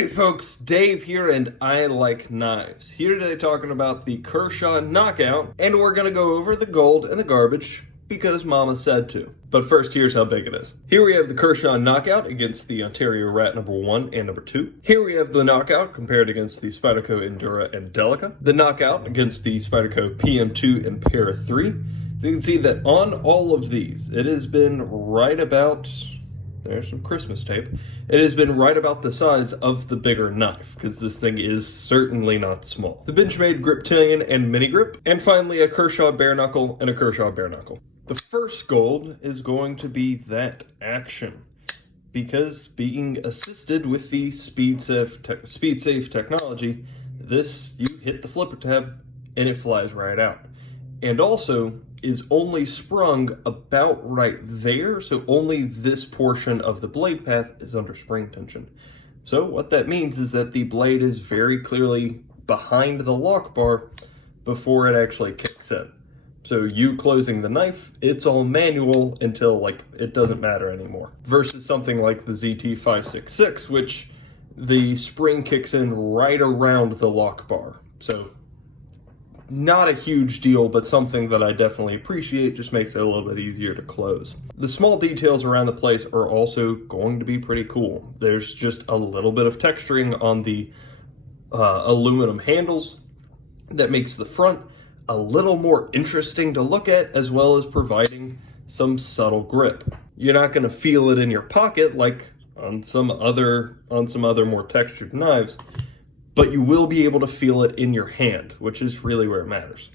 Hey folks, Dave here, and I like knives. Here today talking about the Kershaw Knockout, and we're gonna go over the gold and the garbage because Mama said to. But first, here's how big it is. Here we have the Kershaw Knockout against the Ontario Rat number 1 and number 2. Here we have the Knockout compared against the Spyderco Endura and Delica. The Knockout against the Spyderco PM2 and Para 3. So you can see that on all of these, it has been right about... There's some Christmas tape. It has been right about the size of the bigger knife, because this thing is certainly not small. The Benchmade Griptilian and Mini Grip, and finally a Kershaw Bare Knuckle and a Kershaw Bare Knuckle. The first gold is going to be that action, because being assisted with the speed safe technology, this, you hit the flipper tab and it flies right out. And also is only sprung about right there, so only this portion of the blade path is under spring tension. So what that means is that the blade is very clearly behind the lock bar before it actually kicks in. So you closing the knife, it's all manual until like it doesn't matter anymore. Versus something like the ZT566, which the spring kicks in right around the lock bar. So not a huge deal, but something that I definitely appreciate. Just makes it a little bit easier to close. The small details around the place are also going to be pretty cool. There's just a little bit of texturing on the aluminum handles that makes the front a little more interesting to look at, as well as providing some subtle grip. You're not going to feel it in your pocket like on some other more textured knives, but you will be able to feel it in your hand, which is really where it matters.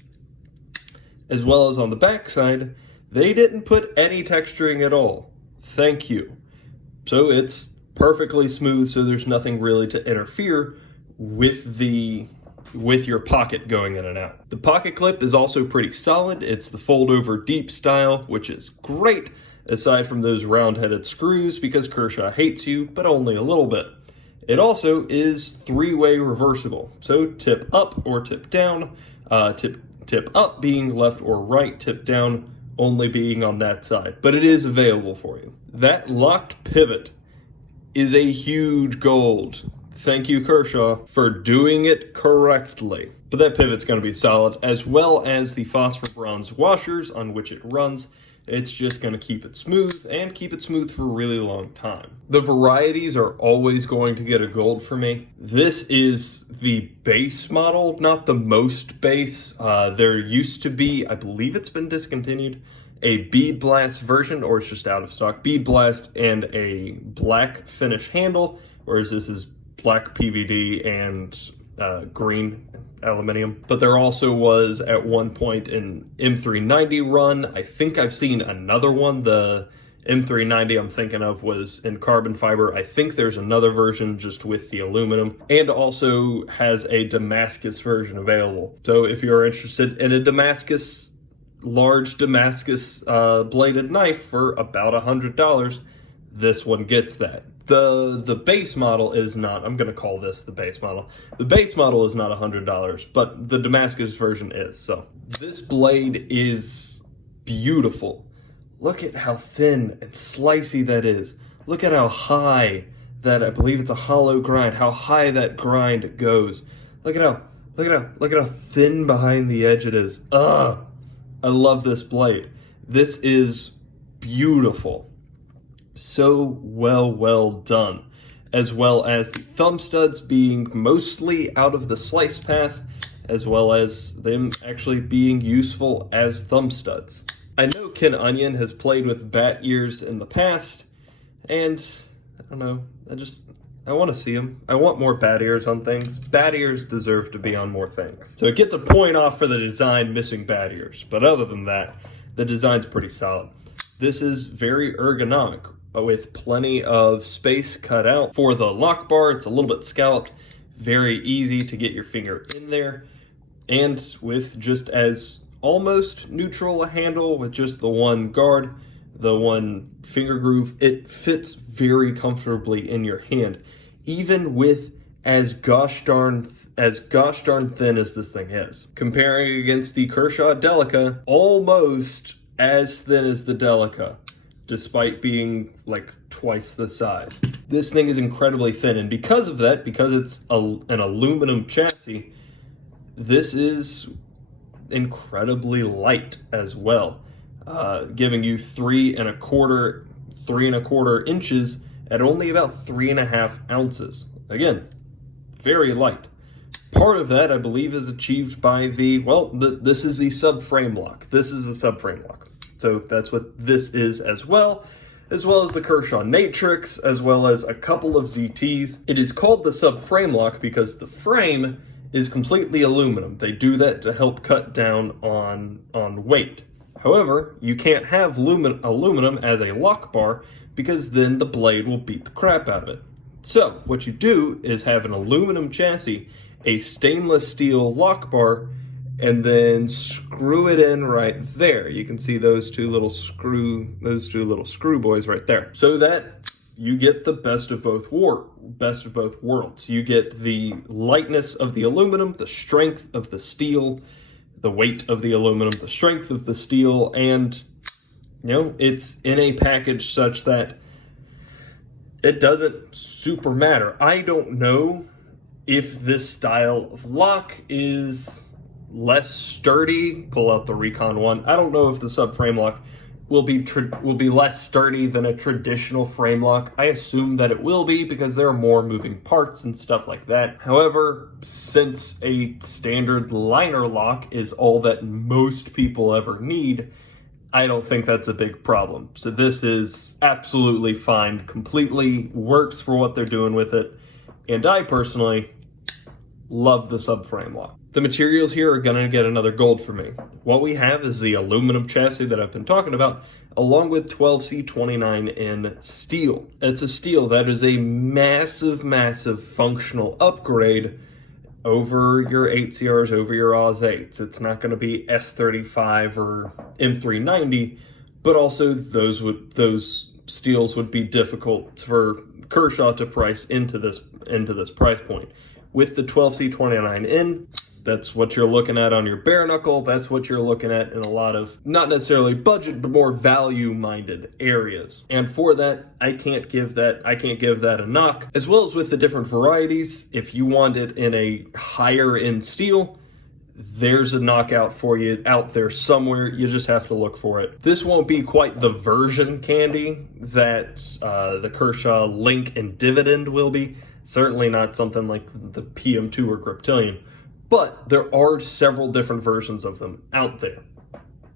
As well as on the back side, they didn't put any texturing at all. Thank you. So it's perfectly smooth, so there's nothing really to interfere with your pocket going in and out. The pocket clip is also pretty solid. It's the fold over deep style, which is great, aside from those round-headed screws, because Kershaw hates you, but only a little bit. It also is three-way reversible, so tip up or tip down, tip up being left or right, tip down only being on that side, but it is available for you. That locked pivot is a huge gold. Thank you, Kershaw, for doing it correctly. But that pivot's going to be solid, as well as the phosphor bronze washers on which it runs. It's just going to keep it smooth and keep it smooth for a really long time. The varieties are always going to get a gold for me. This is the base model, not the most base. There used to be, I believe it's been discontinued, a bead blast version, or it's just out of stock. Bead blast and a black finish handle, whereas this is black PVD and green aluminum. But there also was at one point an M390 run. I think I've seen another one. The M390 I'm thinking of was in carbon fiber. I think there's another version just with the aluminum, and also has a Damascus version available. So if you're interested in a large Damascus bladed knife for about $100, this one gets that. The base model is not, I'm going to call this the base model. The base model is not $100, but the Damascus version is. So this blade is beautiful. Look at how thin and slicey that is. Look at how high that, I believe it's a hollow grind, how high that grind goes. Look at how thin behind the edge it is. I love this blade. This is beautiful. So well done, as well as the thumb studs being mostly out of the slice path, as well as them actually being useful as thumb studs. I know Ken Onion has played with bat ears in the past, and I don't know, I want to see them. I want more bat ears on things. Bat ears deserve to be on more things. So it gets a point off for the design missing bat ears, but other than that, the design's pretty solid. This is very ergonomic, with plenty of space cut out for the lock bar. It's a little bit scalloped, very easy to get your finger in there, and with just as almost neutral a handle with just the one guard, the one finger groove, it fits very comfortably in your hand, even with as gosh darn thin as this thing is. Comparing against the Kershaw Delica, almost as thin as the Delica, despite being like twice the size. This thing is incredibly thin, and because of that, because it's an aluminum chassis, this is incredibly light as well, giving you 3¼ inches at only about 3.5 ounces. Again, very light. Part of that, I believe, is achieved by this is the subframe lock. This is the subframe lock. So that's what this is as well as the Kershaw Natrix, as well as a couple of ZTs. It is called the subframe lock because the frame is completely aluminum. They do that to help cut down on weight. However, you can't have aluminum as a lock bar because then the blade will beat the crap out of it. So what you do is have an aluminum chassis, a stainless steel lock bar, and then screw it in right there. You can see those two little screw boys right there. So that you get the best of both worlds. You get the lightness of the aluminum, the strength of the steel, the weight of the aluminum, the strength of the steel, and it's in a package such that it doesn't super matter. I don't know if this style of lock is less sturdy. Pull out the Recon one. I don't know if the subframe lock will be less sturdy than a traditional frame lock. I assume that it will be because there are more moving parts and stuff like that. However, since a standard liner lock is all that most people ever need, I don't think that's a big problem. So this is absolutely fine, completely works for what they're doing with it. And I personally love the subframe lock. The materials here are gonna get another gold for me. What we have is the aluminum chassis that I've been talking about, along with 12C29N steel. It's a steel that is a massive, massive functional upgrade over your 8CRs, over your Oz 8s. It's not gonna be S35 or M390, but also those steels would be difficult for Kershaw to price into this price point. With the 12C29N, that's what you're looking at on your bare knuckle. That's what you're looking at in a lot of, not necessarily budget, but more value-minded areas. And for that, I can't give that a knock. As well as with the different varieties, if you want it in a higher end steel, there's a knockout for you out there somewhere. You just have to look for it. This won't be quite the version candy that the Kershaw Link and Dividend will be. Certainly not something like the PM2 or Griptilian, but there are several different versions of them out there.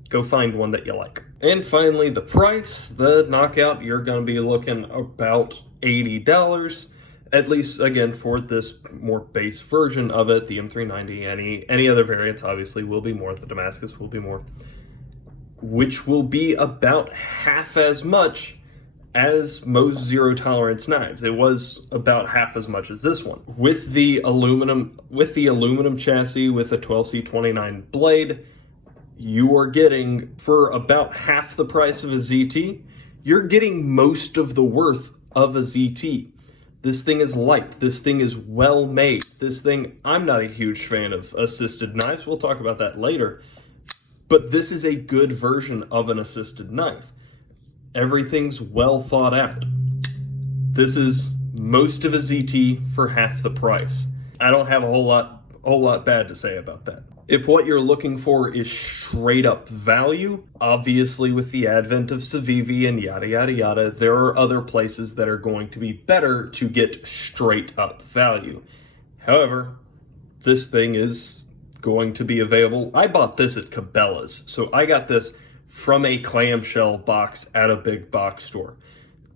Go find one that you like. And finally, the price. The knockout, you're going to be looking about $80, at least, again, for this more base version of it. The M390, any other variants, obviously, will be more. The Damascus will be more, which will be about half as much as most zero tolerance knives. It was about half as much as this one. With the aluminum chassis, with a 12C29 blade, you are getting, for about half the price of a ZT, you're getting most of the worth of a ZT. This thing is light. This thing is well made. This thing, I'm not a huge fan of assisted knives. We'll talk about that later. But this is a good version of an assisted knife. Everything's well thought out. This is most of a ZT for half the price. I don't have a whole lot bad to say about that. If what you're looking for is straight up value, obviously with the advent of Civivi and yada yada yada, there are other places that are going to be better to get straight up value. However, this thing is going to be available. I bought this at Cabela's, so I got this from a clamshell box at a big box store.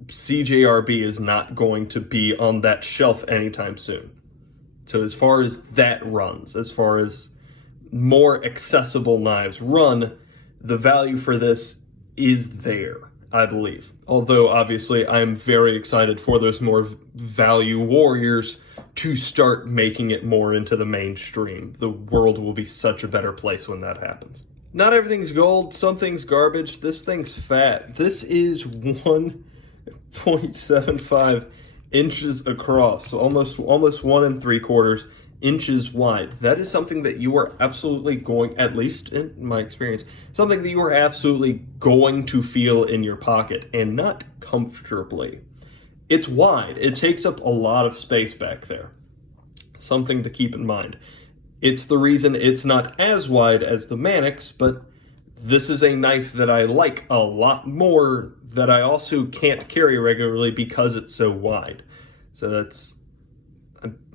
CJRB is not going to be on that shelf anytime soon. So as far as that runs, as far as more accessible knives run, the value for this is there, I believe. Although obviously I'm very excited for those more value warriors to start making it more into the mainstream. The world will be such a better place when that happens. Not everything's gold, some things garbage. This thing's fat. This is 1.75 inches across, so almost 1 3/4 inches wide. That is something that you are absolutely going, at least in my experience, something that you are absolutely going to feel in your pocket, and not comfortably. it's wide. It takes up a lot of space back there. Something to keep in mind. It's the reason it's not as wide as the Mannix, but this is a knife that I like a lot more, that I also can't carry regularly because it's so wide. So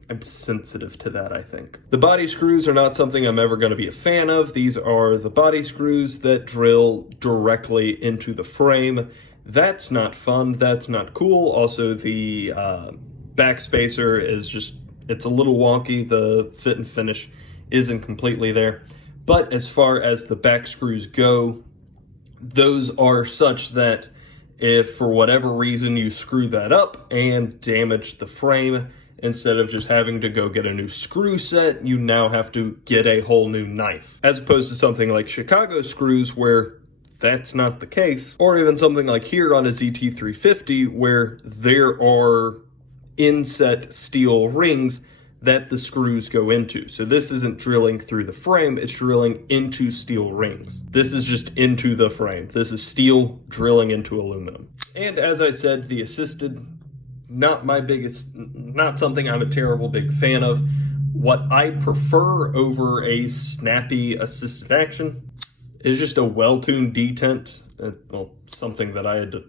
I'm sensitive to that, I think. The body screws are not something I'm ever going to be a fan of. These are the body screws that drill directly into the frame. That's not fun. That's not cool. Also, the backspacer is just, it's a little wonky. The fit and finish isn't completely there. But as far as the back screws go, those are such that if for whatever reason you screw that up and damage the frame, instead of just having to go get a new screw set, you now have to get a whole new knife. As opposed to something like Chicago screws, where that's not the case. Or even something like here on a ZT350, where there are inset steel rings that the screws go into. So this isn't drilling through the frame, it's drilling into steel rings. This is just into the frame. This is steel drilling into aluminum. And as I said, the assisted, not something I'm a terrible big fan of. What I prefer over a snappy assisted action is just a well-tuned detent. Well, something that I had to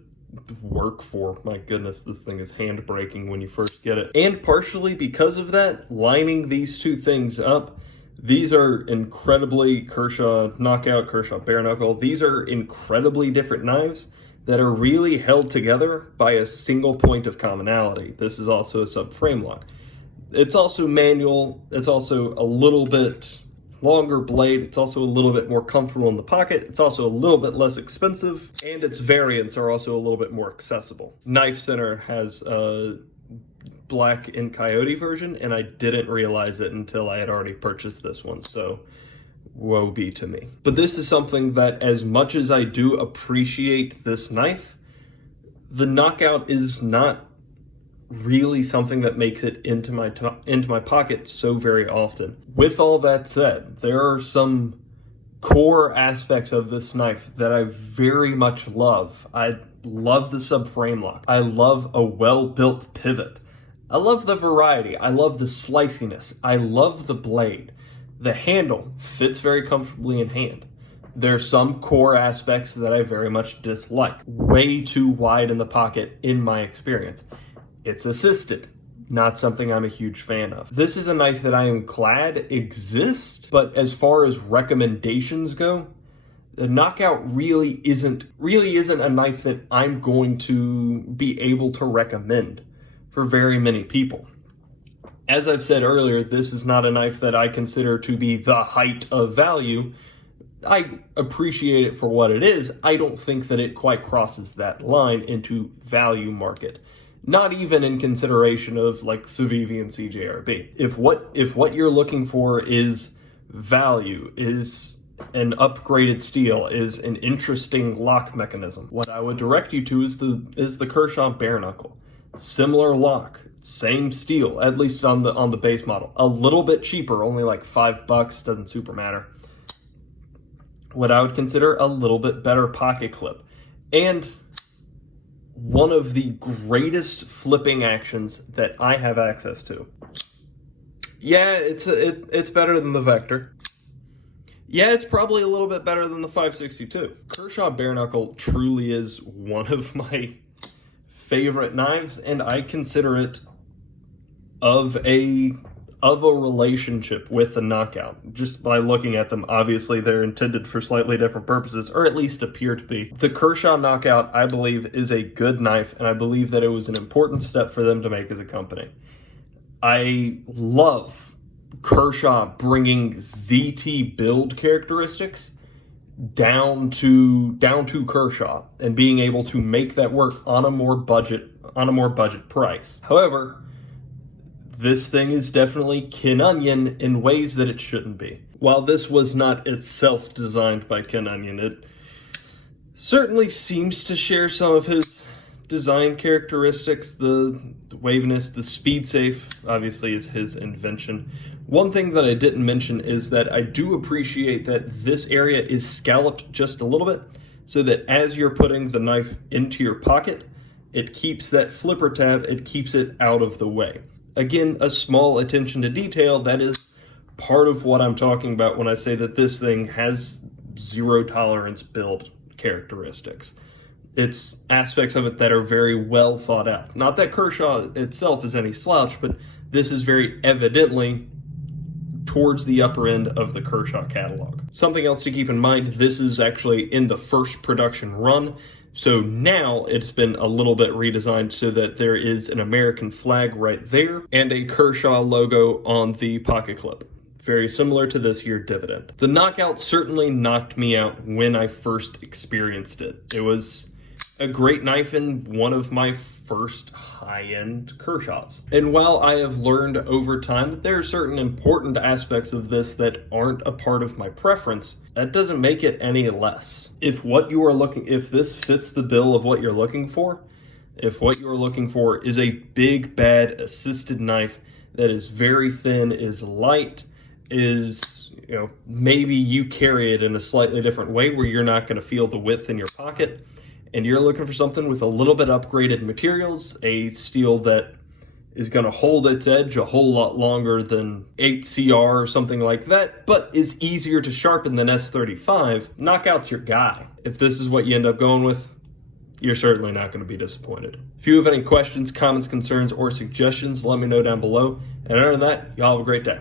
work for. My goodness, this thing is hand-braking when you first get it. And partially because of that, lining these two things up, these are incredibly Kershaw Knockout, Kershaw Bare Knuckle. These are incredibly different knives that are really held together by a single point of commonality. This is also a sub-frame lock. It's also manual. It's also a little bit longer blade. It's also a little bit more comfortable in the pocket. It's also a little bit less expensive, and its variants are also a little bit more accessible. Knife Center has a black and coyote version, and I didn't realize it until I had already purchased this one, so woe be to me. But this is something that, as much as I do appreciate this knife, the Knockout is not really something that makes it into my pocket so very often. With all that said, there are some core aspects of this knife that I very much love. I love the subframe lock. I love a well-built pivot. I love the variety. I love the sliciness. I love the blade. The handle fits very comfortably in hand. There are some core aspects that I very much dislike. Way too wide in the pocket in my experience. It's assisted. Not something I'm a huge fan of. This is a knife that I am glad exists, but as far as recommendations go, the Knockout really isn't a knife that I'm going to be able to recommend for very many people. As I've said earlier, this is not a knife that I consider to be the height of value. I appreciate it for what it is. I don't think that it quite crosses that line into value market. Not even in consideration of like Civivi and CJRB. If what you're looking for is value, is an upgraded steel, is an interesting lock mechanism, what I would direct you to is the Kershaw Bare Knuckle. Similar lock, same steel, at least on the base model. A little bit cheaper, only like $5, doesn't super matter. What I would consider a little bit better pocket clip. And one of the greatest flipping actions that I have access to. Yeah, it's better than the Vector. Yeah, it's probably a little bit better than the 562. Kershaw Bare Knuckle truly is one of my favorite knives, and I consider it of a relationship with the Knockout. Just by looking at them, obviously they're intended for slightly different purposes, or at least appear to be. The Kershaw Knockout, I believe, is a good knife, and I believe that it was an important step for them to make as a company. I love Kershaw bringing ZT build characteristics down to Kershaw and being able to make that work on a more budget price. However, this thing is definitely Ken Onion in ways that it shouldn't be. While this was not itself designed by Ken Onion, it certainly seems to share some of his design characteristics. The waviness, the speed safe, obviously is his invention. One thing that I didn't mention is that I do appreciate that this area is scalloped just a little bit, so that as you're putting the knife into your pocket, It keeps that flipper tab, it keeps it out of the way. Again, a small attention to detail that is part of what I'm talking about when I say that this thing has zero tolerance build characteristics. It's aspects of it that are very well thought out. Not that Kershaw itself is any slouch, but this is very evidently towards the upper end of the Kershaw catalog. Something else to keep in mind, this is actually in the first production run, so now it's been a little bit redesigned so that there is an American flag right there and a Kershaw logo on the pocket clip. Very similar to this here dividend. The knockout certainly knocked me out when I first experienced it. It was a great knife and one of my first high-end Kershaws. And while I have learned over time that there are certain important aspects of this that aren't a part of my preference, that doesn't make it any less. If this fits the bill of what you're looking for, if what you're looking for is a big, bad assisted knife that is very thin, is light, is, maybe you carry it in a slightly different way where you're not going to feel the width in your pocket, and you're looking for something with a little bit upgraded materials, a steel that is going to hold its edge a whole lot longer than 8CR or something like that, but is easier to sharpen than S35, Knockout's your guy. If this is what you end up going with, you're certainly not going to be disappointed. If you have any questions, comments, concerns, or suggestions, let me know down below. And other than that, y'all have a great day.